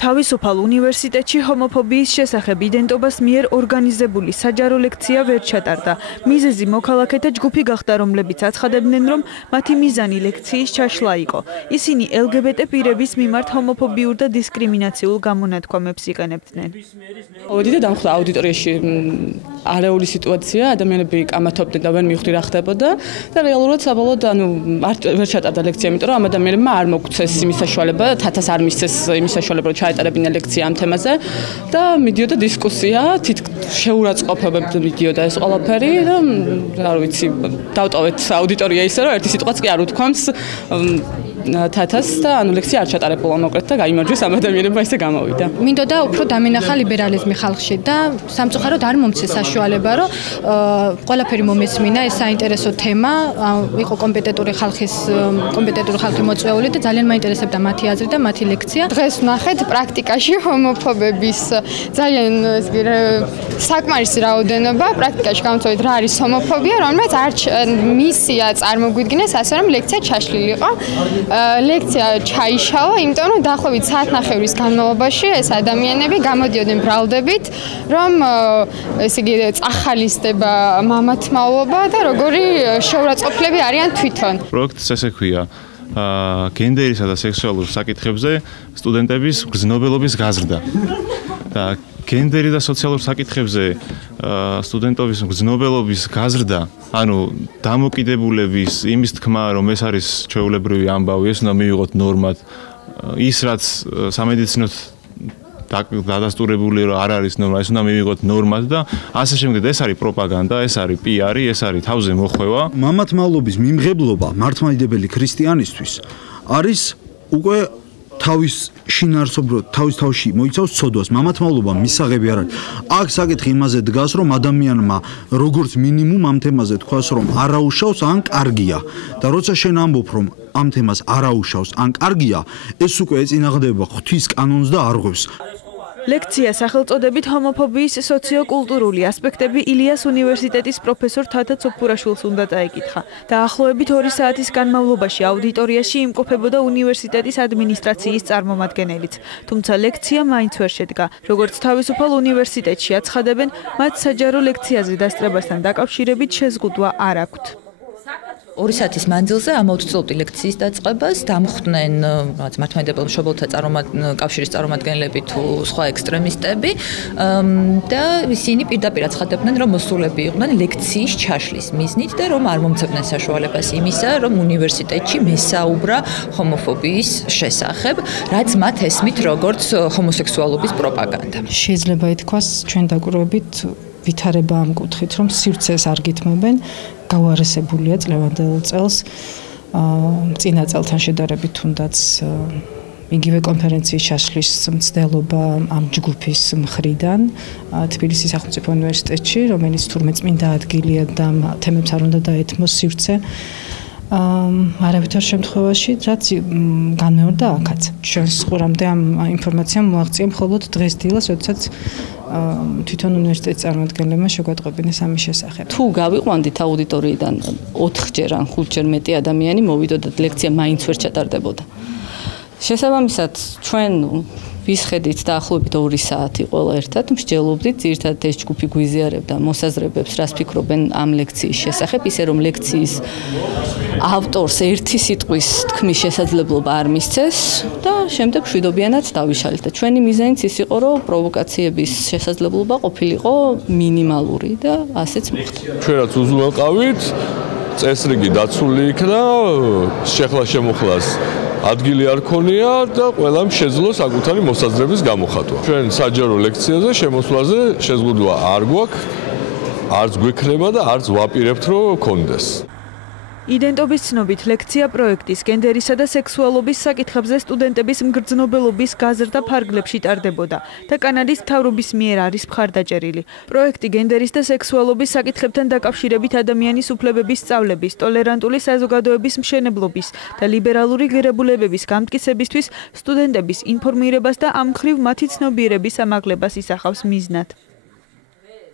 თავისუფალ უნივერსიტეტში ჰომოფობიის შესახებ იდენტობას მიერ ორგანიზებული საჯარო ლექცია ვერ ჩატარდა. მიზეზი მოქალაქეთა ჯგუფი გახდა, რომლებიც აცხადებდნენ, რომ მათი მიზანი ლექციის ჩაშლა იყო. ისინი LGBT პირების მიმართ ჰომოფობიურ და დისკრიმინაციულ გამონათქვამებს იყენებდნენ. მოვედი და დამხვდა აუდიტორიაში არეული სიტუაცია, ადამიანები კამათობდნენ და ვერ მივხვდი რა ხდებოდა და რეალურად საბოლოოდ ვერ ჩატარდა ლექცია, იმიტომ რომ ამ ადამიანებმა არ მოგცეს იმის საშუალება, თათას არ მისცეს იმის საშუალება, რომ ჩაეტარებინა ლექცია ამ თემაზე და მიდიოდა დისკუსია, შეურაცხყოფებად მიდიოდა ეს ყველაფერი და არ ვიცი, დავტოვეთ აუდიტორია ისე, რომ ერთი სიტყვაც კი არ უთქვამს თათას და ლექცია არ ჩატარებულა მოკლედ და გაიმარჯვეს ამ ადამიანებმა ესე გამოვიდა. მინდოდა უფრო დამენახა ლიბერალიზმი ხალხში და სამწუხაროდ არ მომცეს საშუალება, რომ ყველაფერი მომესმინა, ეს საინტერესო თემა, იყო კომპეტენტური ხალხი მოწვეული და ძალიან მაინტერესებდა მათი აზრი და მათი ლექცია. დღეს ვნახეთ პრაქტიკაში ჰომოფობების ძალიან საკმარისი რაოდენობა, პრაქტიკაში გამოცდით რა არის ჰომოფობია, რომელიც არ მისია წარმოგვიდგინეს ასე, რომ ლექცია ჩაშლილიყო. ლექცია ჩაიშალა, იმიტომ რომ დაახლოებით საათნახევრის განმავლობაში ეს ადამიანები გამოდიოდნენ ბრალდებით, რომ ესე იგი წახალისდება მამათმავლობა და როგორი შეურაცხყოფლები არიან თვითონ. პროექტს ესე ქვია გენდერისა და სექსუალურ საკითხებზე სტუდენტების გრძნობელობის გაზრდა. და გენდერი და სოციალურ საკითხებზე სტუდენტობის გრძნობელობის გაზრდა, ანუ დამოკიდებულების იმის თქმა, რომ ეს არის ჩვეულებრივი ამბავი, ეს უნდა მივიღოთ ნორმად, ის რაც სამედიცინოდ დადასტურებული რომ არ არის ნორმა, ეს უნდა მივიღოთ ნორმად და ასე შემდეგ. ეს არის პროპაგანდა, ეს არის პიარი, ეს არის თავზე მოხვევა. მამათმავლობის მიმღებლობა მართლმადიდებელი ქრისტიანისთვის არის უკვე თავის შინაარსობრივად თავის თავში მოიცავს ცოდვას. მამათმავლობა მისაღები არ არის. აქ საკითხი იმაზე დგას, რომ ადამიანმა როგორც მინიმუმ ამ თემაზე თქვას, რომ არაუშავს ან კარგია. და როცა შენ ამბობ, რომ ამ თემას არაუშავს ან კარგია, ეს უკვე ეწინააღმდება ღვთის კანონს და არღვევს. ლექცია სახელწოდებით ჰომოფობიის სოციოკულტურული ასპექტები ილიას უნივერსიტეტის პროფესორ თათა ცოფურაშვილს უნდა წაეკითხა. დაახლოებით 2 საათის განმავლობაში აუდიტორიაში იმყოფებოდა უნივერსიტეტის ადმინისტრაციის წარმომადგენელიც. თუმცა ლექცია მაინც ვერ შედგა. როგორც თავისუფალ უნივერსიტეტში აცხადებენ, მათ საჯარო ლექციაზე დასწრებასთან დაკავშირებით შეზღუდვა არ აქვთ. 2 საათის მანძილზე ამოუწევთ ლექციის დაწყებას, დამხვდნენ მართლმადიდებელ მშობელთა კავშირის წარმომადგენლები თუ სხვა ექსტრემისტები და ისინი პირდაპირ აცხადებდნენ, რომ მოსულები იყვნენ ლექციის ჩაშლის მიზნით და რომ არ მომცემდნენ საშუალებას იმისა, რომ უნივერსიტეტში მესაუბრა ჰომოფობიის შესახებ, რაც მათ ესმით როგორც ჰომოსექსუალობის პროპაგანდა. შეიძლება ითქვას ჩვენ დაკვირვებით ვითარება ამ კუთხით, რომ სივრცეს არ გითმობენ, გავარესებულია წლევანდელ წელს წინა წელთან შედარებით თუნდაც იგივე კონფერენციის ჩაშლის მცდელობა ამ ჯგუფის მხრიდან თბილისის სახელმწიფო უნივერსიტეტში, რომელიც თურმე წმინდა ადგილია და თემებს არ უნდა დაეთმოს სივრცე. არავითარ შემთხვევაში, რაც განმეორდა აქაც. ჩვენს ყურამდე ამ ინფორმაციამ მოაღწია მხოლოდ დღეს დილას, როდესაც თვითონ უნივერსიტეტის წარმომადგენლებმა შეგვატყობინეს ამის შესახებ. თუ გავიყვანდით აუდიტორიიდან 4ჯერ ან 5ჯერ მეტი ადამიანი მოვიდოდათ ლექცია მაინც ვერ ჩატარდებოდა. შესაბამისად, ჩვენ ვისხედით დაახლოებით 2 საათი ყველა ერთად მსჯელობდით, ძირითადად ეს ჯგუფი გვიზიარებდა მოსაზრებებს, რას ფიქრობენ ამ ლექციის შესახებ, ისე რომ ლექციის ავტორს ერთი სიტყვის თქმის შესაძლებლობა არ მისცეს და შემდეგ შვიდობიანად დავიშალეთ. და ჩვენი მიზანიც ის იყო, რომ პროვოკაციების შესაძლებლობა ყოფილიყო მინიმალური და ასეც მოხდა. ჩვენაც უზრუნველყავით, წესრიგი დაცული იქნა, შეხლა შემოხლას ადგილი არ ქონია და ყველამ შეძლო საკუთარი მოსაზრების გამოხატვა. ჩვენ საჯარო ლექციაზე შემოსვლაზე შეზღუდვა არ გვაქვს, არც გვექნება და არც ვაპირებთ, რომ გქონდეს. იდენტობის ცნობით ლექცია პროექტის გენდერისა და სექსუალობის საკითხებზე სტუდენტების მგრძნობელობის გაზრდა ფარგლებში ტარდებოდა და კანადის მთავრობის მიერ არის მხარდაჭერილი. პროექტი გენდერის და სექსუალობის საკითხებთან დაკავშირებით ადამიანის უფლებების სწავლების, ტოლერანტული საზოგადოების მშენებლობის და ლიბერალური ღირებულებების გამტკიცებისთვის სტუდენტების ინფორმირებას და ამ მხრივ მათი ცნობიერების ამაღლებას ისახავს მიზნად.